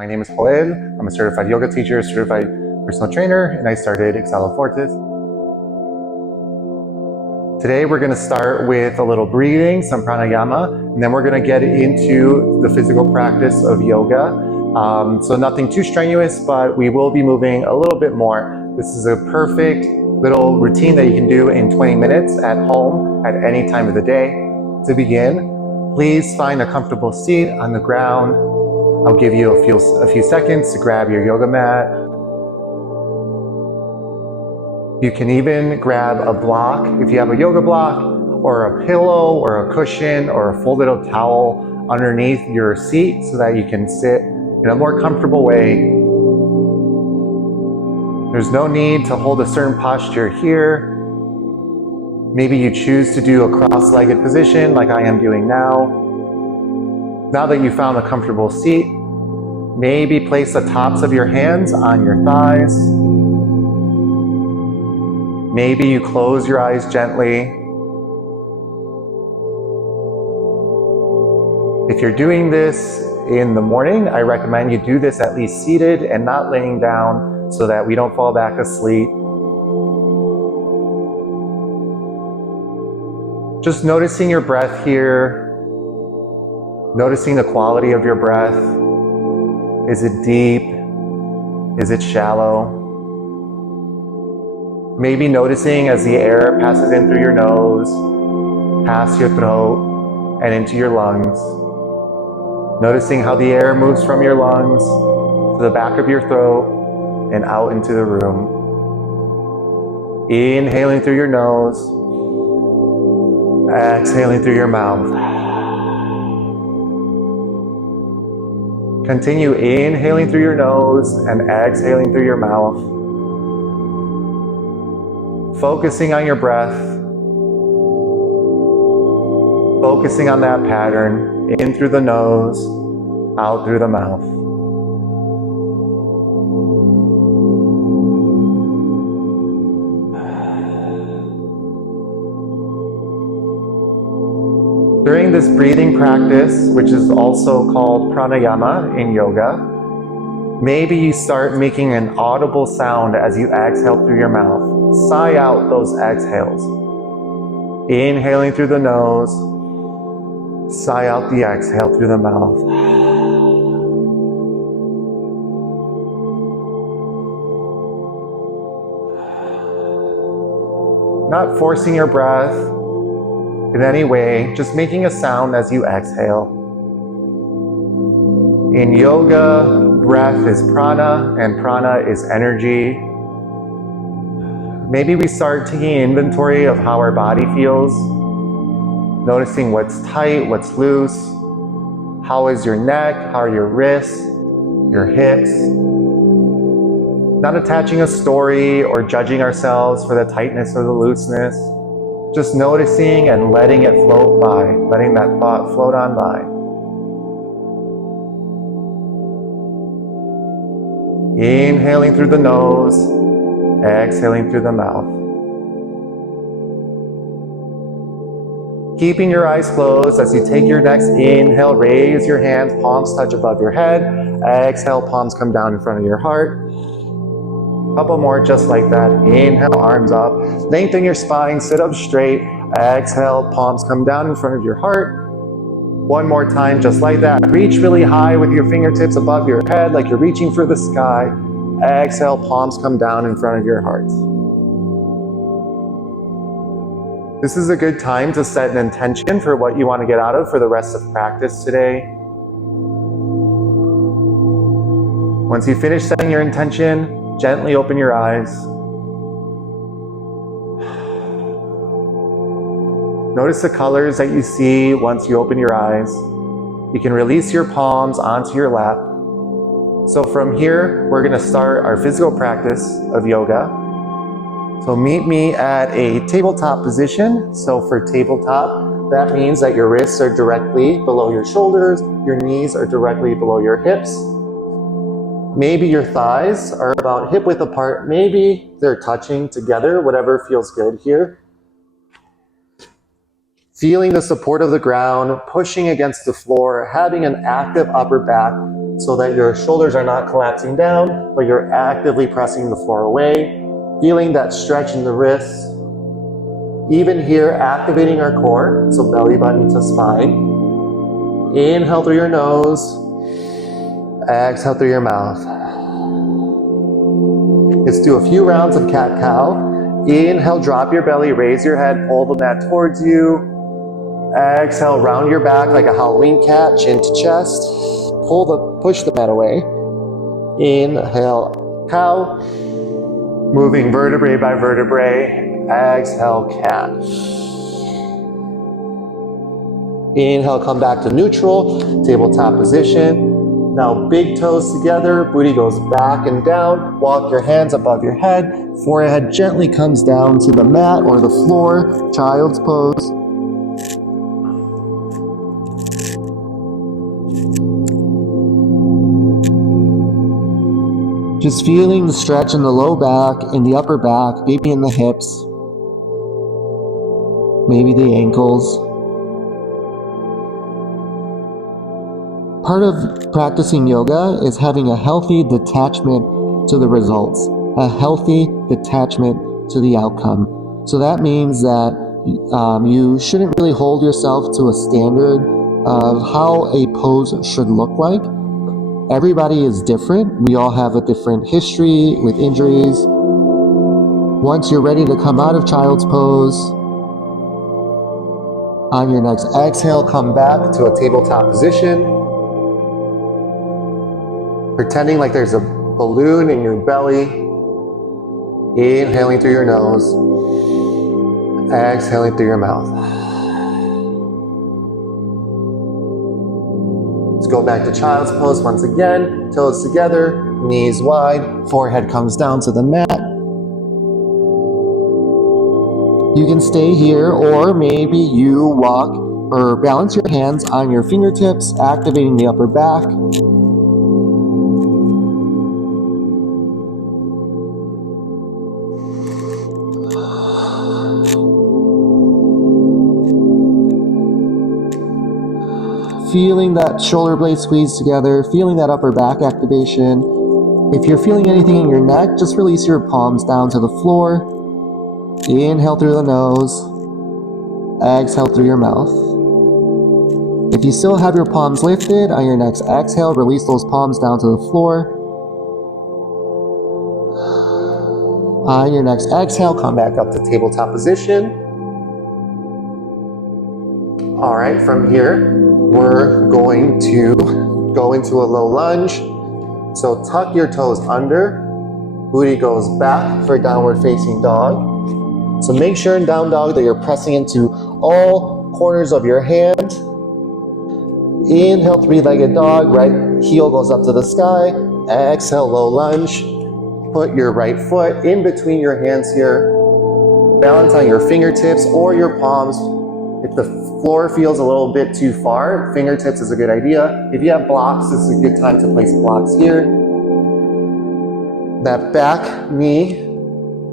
My name is Joel. I'm a certified yoga teacher, certified personal trainer, and I started Exhalo Fortis. Today we're going to start with a little breathing, some pranayama, and then we're going to get into the physical practice of yoga. So nothing too strenuous, but we will be moving a little bit more. This is a perfect little routine that you can do in 20 minutes at home at any time of the day. To begin, please find a comfortable seat on the ground. I'll give you a few seconds to grab your yoga mat. You can even grab a block if you have a yoga block, or a pillow, or a cushion, or a folded up towel underneath your seat so that you can sit in a more comfortable way. There's no need to hold a certain posture here. Maybe you choose to do a cross-legged position like I am doing now. Now that you found a comfortable seat, maybe place the tops of your hands on your thighs. Maybe you close your eyes gently. If you're doing this in the morning, I recommend you do this at least seated and not laying down so that we don't fall back asleep. Just noticing your breath here. Noticing the quality of your breath. Is it deep? Is it shallow? Maybe noticing as the air passes in through your nose, past your throat, and into your lungs. Noticing how the air moves from your lungs to the back of your throat and out into the room. Inhaling through your nose, exhaling through your mouth. Continue inhaling through your nose and exhaling through your mouth. Focusing on your breath. Focusing on that pattern, in through the nose, out through the mouth. During this breathing practice, which is also called pranayama in yoga, maybe you start making an audible sound as you exhale through your mouth. Sigh out those exhales. Inhaling through the nose, sigh out the exhale through the mouth. Not forcing your breath in any way, just making a sound as you exhale. In yoga, breath is prana, and prana is energy. Maybe we start taking inventory of how our body feels, noticing what's tight, what's loose. How is your neck? How are your wrists, your hips? Not attaching a story or judging ourselves for the tightness or the looseness. Just noticing and letting it float by, letting that thought float on by. Inhaling through the nose, exhaling through the mouth. Keeping your eyes closed as you take your next inhale, raise your hands, palms touch above your head. Exhale, palms come down in front of your heart. Couple more just like that. Inhale, arms up. Lengthen your spine, sit up straight. Exhale, palms come down in front of your heart. One more time, just like that. Reach really high with your fingertips above your head like you're reaching for the sky. Exhale, palms come down in front of your heart. This is a good time to set an intention for what you want to get out of for the rest of practice today. Once you finish setting your intention, gently open your eyes. Notice the colors that you see once you open your eyes. You can release your palms onto your lap. So from here, we're going to start our physical practice of yoga. So meet me at a tabletop position. So for tabletop, that means that your wrists are directly below your shoulders, your knees are directly below your hips. Maybe your thighs are about hip width apart. Maybe they're touching together, whatever feels good here. Feeling the support of the ground, pushing against the floor, having an active upper back so that your shoulders are not collapsing down, but you're actively pressing the floor away, feeling that stretch in the wrists. Even here, activating our core, so belly button to spine. Inhale through your nose, exhale through your mouth. Let's do a few rounds of cat-cow. Inhale, drop your belly, raise your head, pull the mat towards you. Exhale, round your back like a Halloween cat, chin to chest. Push the mat away. Inhale, cow. Moving vertebrae by vertebrae. Exhale, cat. Inhale, come back to neutral, tabletop position. Now big toes together, booty goes back and down. Walk your hands above your head. Forehead gently comes down to the mat or the floor, child's pose. Just feeling the stretch in the low back, in the upper back, maybe in the hips, maybe the ankles. Part of practicing yoga is having a healthy detachment to the results, a healthy detachment to the outcome. So that means that you shouldn't really hold yourself to a standard of how a pose should look like. Everybody is different. We all have a different history with injuries. Once you're ready to come out of child's pose, on your next exhale, come back to a tabletop position. Pretending like there's a balloon in your belly. Inhaling through your nose. Exhaling through your mouth. Go back to child's pose once again, toes together, knees wide, forehead comes down to the mat. You can stay here, or maybe you walk or balance your hands on your fingertips, activating the upper back. Feeling that shoulder blade squeeze together, feeling that upper back activation. If you're feeling anything in your neck, just release your palms down to the floor. Inhale through the nose. Exhale through your mouth. If you still have your palms lifted, on your next exhale, release those palms down to the floor. On your next exhale, come back up to tabletop position. All right, from here, we're going to go into a low lunge. So tuck your toes under, booty goes back for downward facing dog. So make sure in down dog that you're pressing into all corners of your hand. Inhale, three-legged dog, right heel goes up to the sky. Exhale, low lunge. Put your right foot in between your hands here. Balance on your fingertips or your palms. If the floor feels a little bit too far, fingertips is a good idea. If you have blocks, this is a good time to place blocks here. That back knee,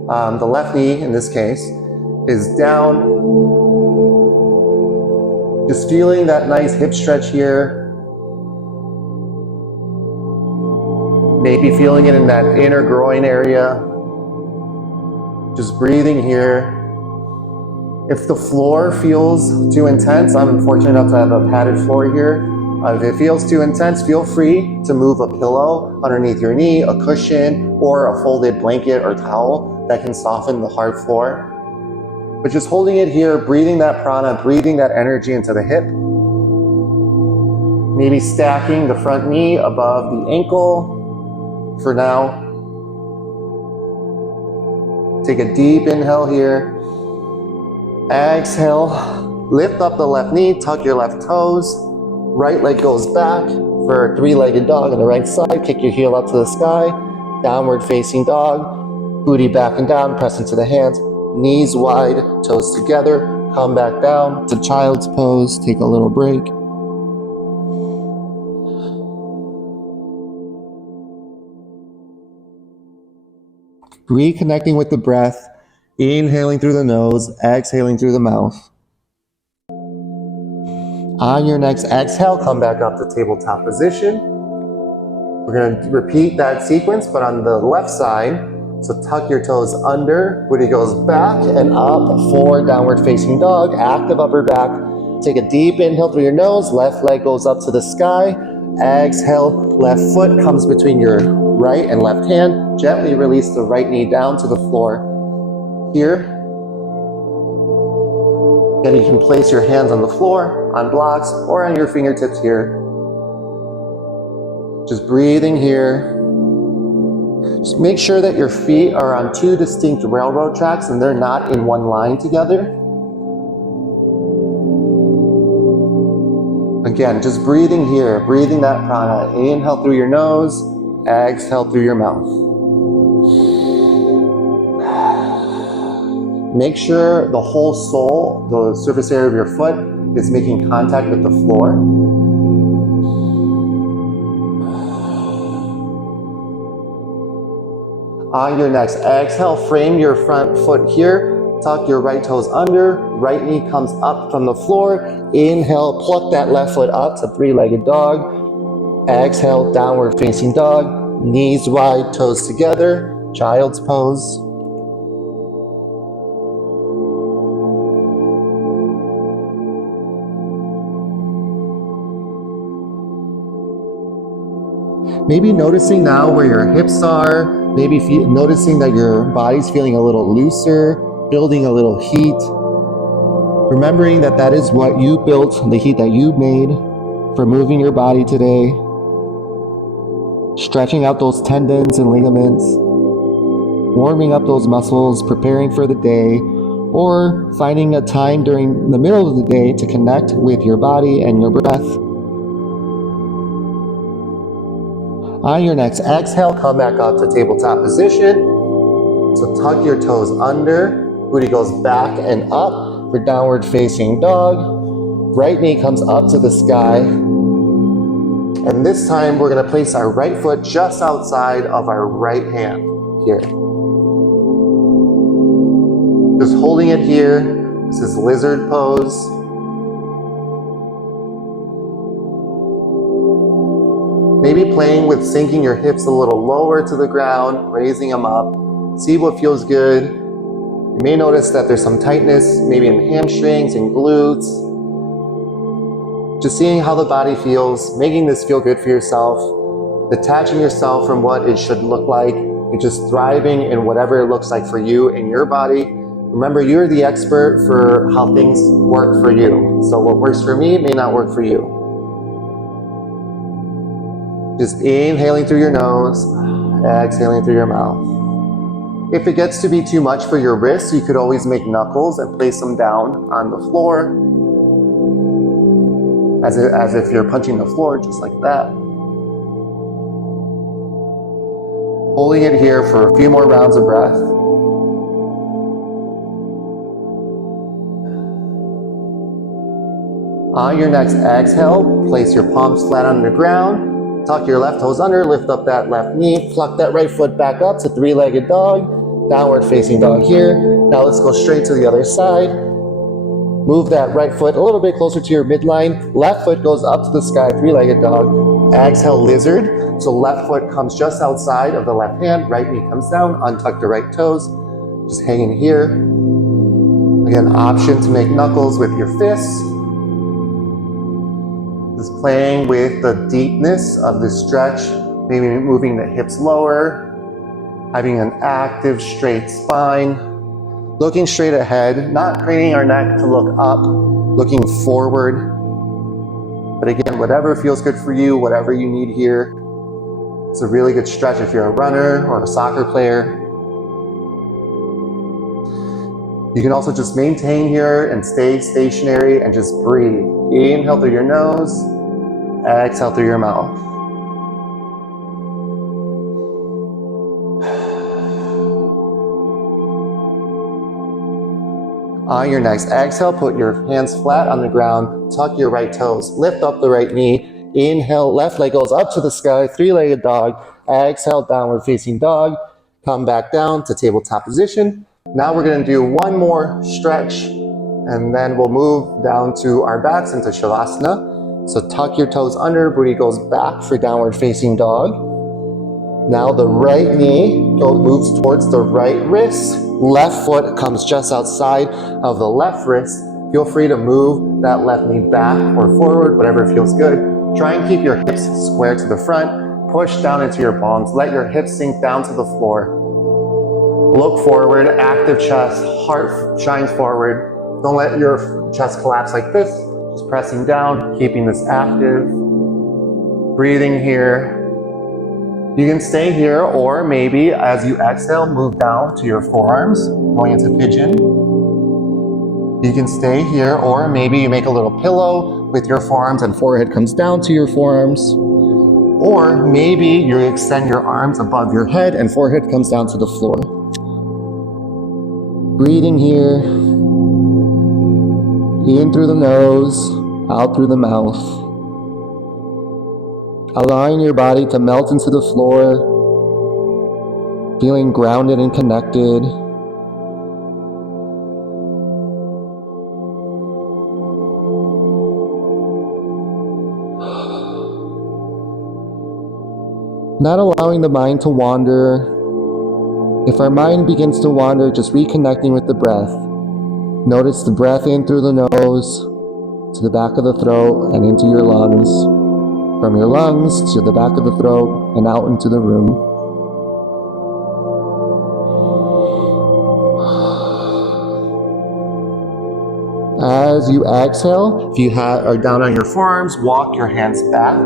the left knee in this case, is down. Just feeling that nice hip stretch here. Maybe feeling it in that inner groin area. Just breathing here. If the floor feels too intense, I'm fortunate enough to have a padded floor here. If it feels too intense, feel free to move a pillow underneath your knee, a cushion, or a folded blanket or towel that can soften the hard floor. But just holding it here, breathing that prana, breathing that energy into the hip. Maybe stacking the front knee above the ankle for now. Take a deep inhale here. Exhale, lift up the left knee, tuck your left toes. Right leg goes back for a three-legged dog on the right side. Kick your heel up to the sky. Downward facing dog. Booty back and down, press into the hands. Knees wide, toes together. Come back down to child's pose. Take a little break. Reconnecting with the breath. Inhaling through the nose, exhaling through the mouth. On your next exhale, come back up to tabletop position. We're gonna repeat that sequence, but on the left side. So tuck your toes under, booty goes back and up for downward facing dog, active upper back. Take a deep inhale through your nose, left leg goes up to the sky. Exhale, left foot comes between your right and left hand. Gently release the right knee down to the floor here. Then you can place your hands on the floor, on blocks, or on your fingertips here. Just breathing here. Just make sure that your feet are on two distinct railroad tracks and they're not in one line together. Again, just breathing here, breathing that prana. Inhale through your nose, exhale through your mouth. Make sure the whole sole, the surface area of your foot, is making contact with the floor. On your next exhale, frame your front foot here. Tuck your right toes under, right knee comes up from the floor. Inhale, pluck that left foot up to three-legged dog. Exhale, downward facing dog. Knees wide, toes together, child's pose. Maybe noticing now where your hips are, maybe noticing that your body's feeling a little looser, building a little heat. Remembering that that is what you built, the heat that you made for moving your body today. Stretching out those tendons and ligaments, warming up those muscles, preparing for the day, or finding a time during the middle of the day to connect with your body and your breath. On your next exhale, come back up to tabletop position. So tuck your toes under, booty goes back and up for downward facing dog. Right knee comes up to the sky. And this time we're gonna place our right foot just outside of our right hand here. Just holding it here. This is lizard pose. Maybe playing with sinking your hips a little lower to the ground, raising them up. See what feels good. You may notice that there's some tightness, maybe in hamstrings and glutes. Just seeing how the body feels, making this feel good for yourself, detaching yourself from what it should look like, and just thriving in whatever it looks like for you and your body. Remember, you're the expert for how things work for you. So what works for me may not work for you. Just inhaling through your nose, exhaling through your mouth. If it gets to be too much for your wrists, you could always make knuckles and place them down on the floor, as if you're punching the floor, just like that. Holding it here for a few more rounds of breath. On your next exhale, place your palms flat on the ground. Tuck your left toes under, lift up that left knee, pluck that right foot back up to three-legged dog, downward facing dog here. Now let's go straight to the other side. Move that right foot a little bit closer to your midline. Left foot goes up to the sky, three-legged dog. Exhale, lizard. So left foot comes just outside of the left hand, right knee comes down, untuck the right toes, just hanging here. Again, option to make knuckles with your fists. Just playing with the deepness of the stretch, maybe moving the hips lower, having an active straight spine, looking straight ahead, not craning our neck to look up, looking forward. But again, whatever feels good for you, whatever you need here. It's a really good stretch if you're a runner or a soccer player. You can also just maintain here and stay stationary and just breathe. Inhale through your nose, exhale through your mouth. On your next exhale, put your hands flat on the ground, tuck your right toes, lift up the right knee. Inhale, left leg goes up to the sky, three-legged dog. Exhale, downward facing dog. Come back down to tabletop position. Now we're going to do one more stretch, and then we'll move down to our backs into shavasana. So tuck your toes under, booty goes back for downward facing dog. Now the right knee moves towards the right wrist. Left foot comes just outside of the left wrist. Feel free to move that left knee back or forward, whatever feels good. Try and keep your hips square to the front. Push down into your palms. Let your hips sink down to the floor. Look forward, active chest, heart shines forward. Don't let your chest collapse like this. Just pressing down, keeping this active. Breathing here. You can stay here, or maybe as you exhale, move down to your forearms, going into pigeon. You can stay here, or maybe you make a little pillow with your forearms and forehead comes down to your forearms. Or maybe you extend your arms above your head and forehead comes down to the floor. Breathing here, in through the nose, out through the mouth. Allowing your body to melt into the floor, feeling grounded and connected. Not allowing the mind to wander. If our mind begins to wander, just reconnecting with the breath. Notice the breath in through the nose, to the back of the throat, and into your lungs. From your lungs to the back of the throat and out into the room. As you exhale, if you are down on your forearms, walk your hands back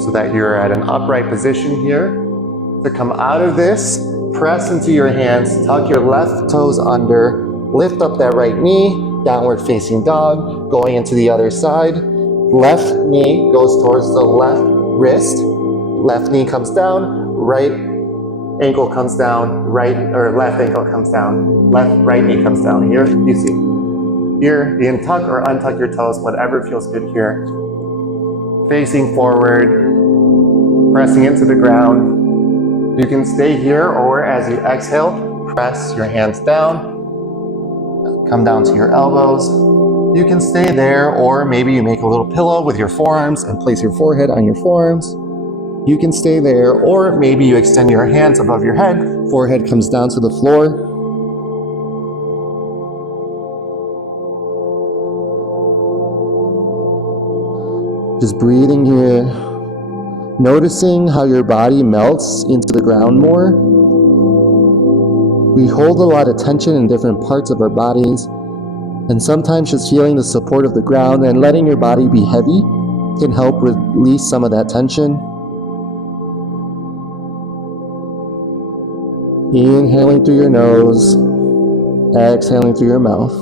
so that you're at an upright position here. To come out of this, press into your hands, tuck your left toes under, lift up that right knee, downward facing dog, going into the other side. Left knee goes towards the left wrist. Left knee comes down, right ankle comes down, left ankle comes down, right knee comes down. Here, you see. Here, you can tuck or untuck your toes, whatever feels good here. Facing forward, pressing into the ground. You can stay here, or as you exhale, press your hands down, come down to your elbows. You can stay there, or maybe you make a little pillow with your forearms and place your forehead on your forearms. You can stay there, or maybe you extend your hands above your head, forehead comes down to the floor. Just breathing here, noticing how your body melts into the ground more. We hold a lot of tension in different parts of our bodies. And sometimes just feeling the support of the ground and letting your body be heavy can help release some of that tension. Inhaling through your nose, exhaling through your mouth.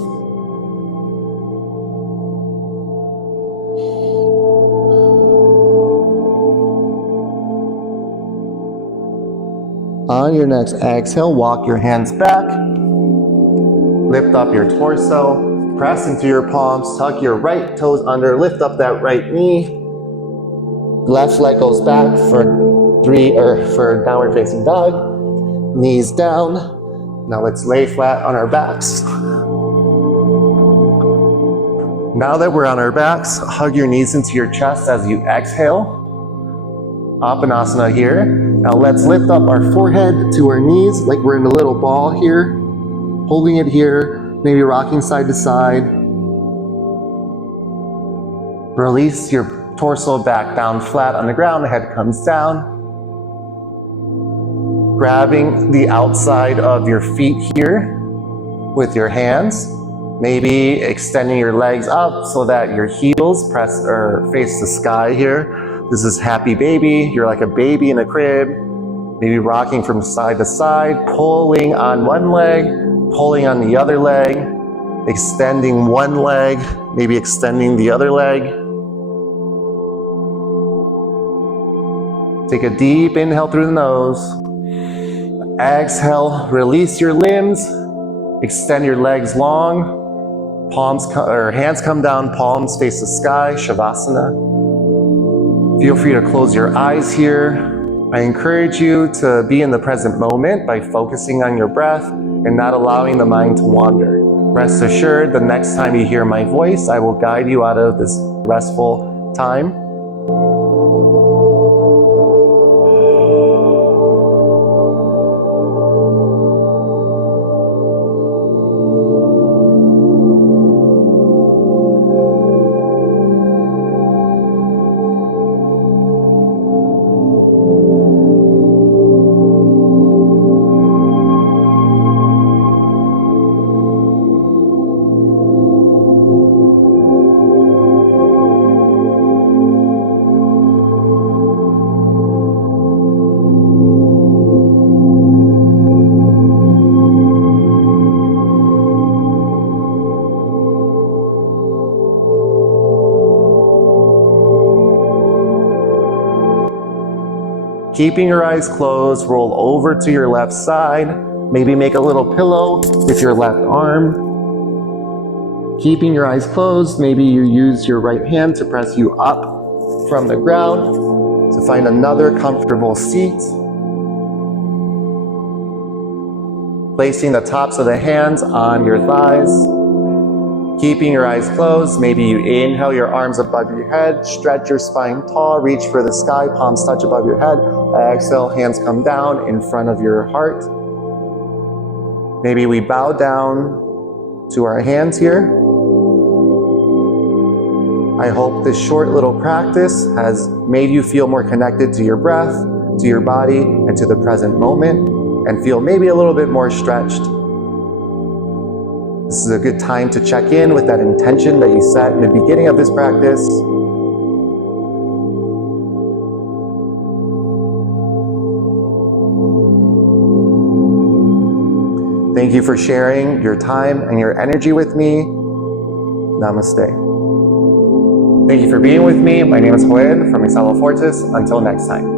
On your next exhale, walk your hands back, lift up your torso. Press into your palms, tuck your right toes under, lift up that right knee. Left leg goes back for downward facing dog. Knees down. Now let's lay flat on our backs. Now that we're on our backs, hug your knees into your chest as you exhale. Apanasana here. Now let's lift up our forehead to our knees like we're in a little ball here. Holding it here. Maybe rocking side to side. Release your torso back down flat on the ground, head comes down. Grabbing the outside of your feet here with your hands. Maybe extending your legs up so that your heels press or face the sky here. This is happy baby. You're like a baby in a crib. Maybe rocking from side to side, pulling on one leg, pulling on the other leg, extending one leg, maybe extending the other leg. Take a deep inhale through the nose. Exhale, release your limbs, extend your legs long. Hands come down, palms face the sky, shavasana. Feel free to close your eyes here. I encourage you to be in the present moment by focusing on your breath and not allowing the mind to wander. Rest assured, the next time you hear my voice, I will guide you out of this restful time. Keeping your eyes closed, roll over to your left side. Maybe make a little pillow with your left arm. Keeping your eyes closed, maybe you use your right hand to press you up from the ground to find another comfortable seat. Placing the tops of the hands on your thighs. Keeping your eyes closed, maybe you inhale your arms above your head, stretch your spine tall, reach for the sky, palms touch above your head. Exhale, hands come down in front of your heart. Maybe we bow down to our hands here. I hope this short little practice has made you feel more connected to your breath, to your body, and to the present moment, and feel maybe a little bit more stretched. This is a good time to check in with that intention that you set in the beginning of this practice. Thank you for sharing your time and your energy with me. Namaste. Thank you for being with me. My name is Joel from Isalo Fortis. Until next time.